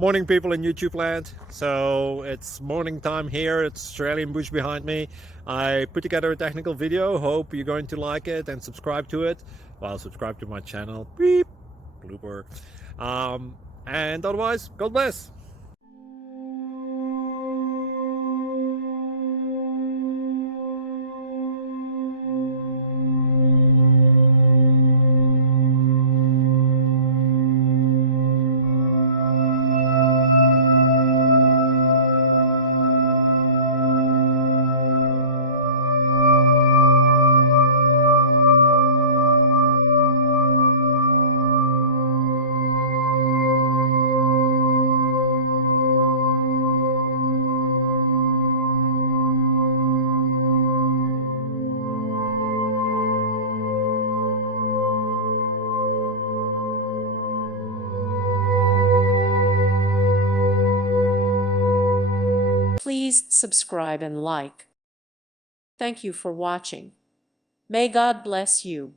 Morning, people in YouTube land. So it's morning time here. It's Australian bush behind me. I put together a technical video. Hope you're going to like it and subscribe to it. Well, subscribe to my channel. Beep. Blooper. And otherwise, God bless. Please subscribe and like. Thank you for watching. May God bless you.